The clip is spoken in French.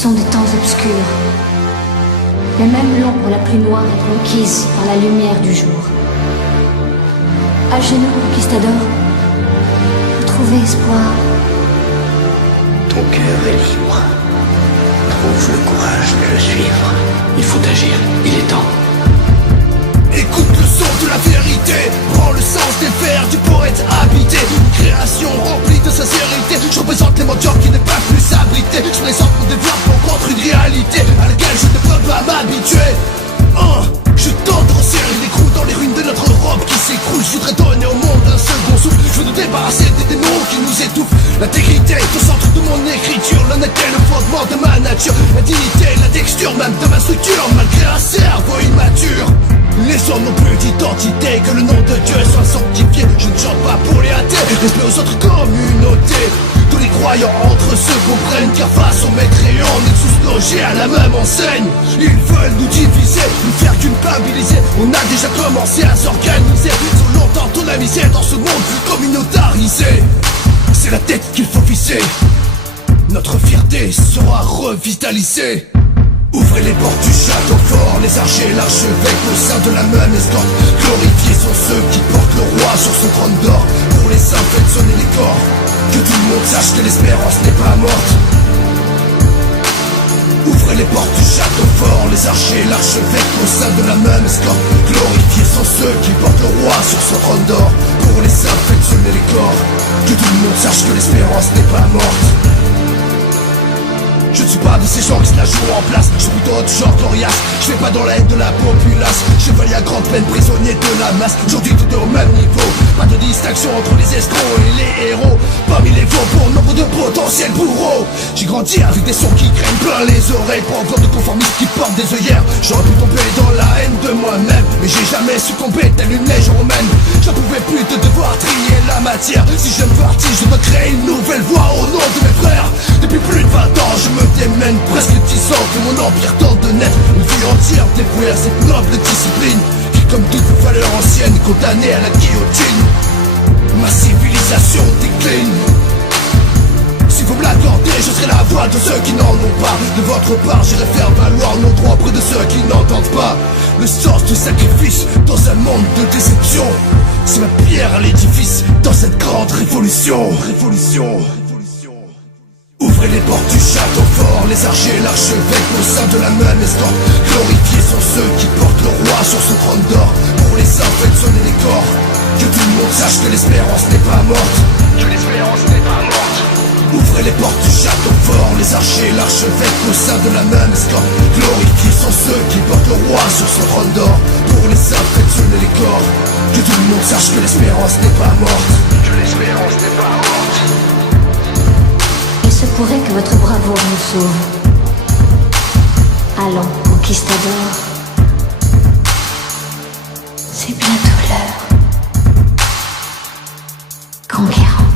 sont des temps obscurs, mais même l'ombre la plus noire est conquise par la lumière du jour. À genoux, conquistador, vous trouvez espoir. Ton cœur est libre. Trouve le courage de le suivre. Il faut agir, il est temps. Écoute le son de la vérité, prends le sens des vers du poète habité. Une création remplie de sincérité. Je représente les menteurs qui ne peuvent plus s'abriter. Je présente mon développement contre une réalité à laquelle je ne peux pas m'habituer. Je tente de resserrer l'écrou dans les ruines de notre Europe qui s'écroule. Je voudrais donner au monde un second souffle. Je veux nous débarrasser des démons qui nous étouffent. L'intégrité est au centre de mon écriture. L'honnêteté est le fondement de ma nature. La dignité, la texture même de ma structure. Malgré un cerveau immature, les hommes n'ont plus d'identité. Que le nom de Dieu soit sanctifié. Je ne chante pas pour les athées, respect aux autres communautés. Tous les croyants entre eux se comprennent, car face au mécréant, on est tous logés à la même enseigne. Ils veulent nous diviser, nous faire culpabiliser. On a déjà commencé à s'organiser. Sur longtemps on a misé dans ce monde communautarisé. C'est la tête qu'il faut visser. Notre fierté sera revitalisée. Ouvrez les portes du château fort, les archers, l'archevêque au sein de la même escorte. Glorifiés sont ceux qui portent le roi sur son trône d'or. Pour les saints, faites sonner les corps. Que tout le monde sache que l'espérance n'est pas morte. Ouvrez les portes du château fort, les archers, l'archevêque au sein de la même escorte. Glorifiés sont ceux qui portent le roi sur son trône d'or. Pour les saints, faites sonner les corps. Que tout le monde sache que l'espérance n'est pas morte. Je ne suis pas de ces gens qui se la jouent en place. Je suis plutôt autre genre coriace. Je fais pas dans la haine de la populace. Chevalier à grande peine, prisonnier de la masse. Aujourd'hui tout est au même niveau. Pas de distinction entre les escrocs et les héros. Parmi les veaux pour nombre de potentiels bourreaux. J'ai grandi avec des sons qui craignent plein les oreilles. Pour encore de conformistes qui portent des œillères. J'aurais pu tomber dans la haine de moi-même, mais j'ai jamais succombé telle une neige romaine. J'en pouvais plus de devoir trier la matière. Si je me partis, je dois créer une nouvelle voie au nom de mes frères. Depuis plus de 20 ans, je me démène presque 10 ans que mon empire tente de naître. Une vie entière dévouée à cette noble discipline qui, comme toute valeur ancienne, est condamnée à la guillotine. Ma civilisation décline. Si vous me l'accordez, je serai la voix de ceux qui n'en ont pas. De votre part, j'irai faire valoir nos droits auprès de ceux qui n'entendent pas. Le sens du sacrifice dans un monde de déception, c'est ma pierre à l'édifice dans cette grande révolution. Ouvrez les portes du château fort, les archers, l'archevêque au sein de la même escorte. Glorifiés sont ceux qui portent le roi sur son trône d'or. Pour les saints, faites sonner les corps. Que tout le monde sache que l'espérance n'est pas morte. Ouvrez les portes du château fort, les archers, l'archevêque au sein de la même escorte. Glorifiés sont ceux qui portent le roi sur son trône d'or. Pour les saints, faites sonner les corps. Que tout le monde sache que l'espérance n'est pas morte. Il se pourrait que votre bravoure nous sauve. Allons, conquistador. C'est bientôt l'heure. Conquérant.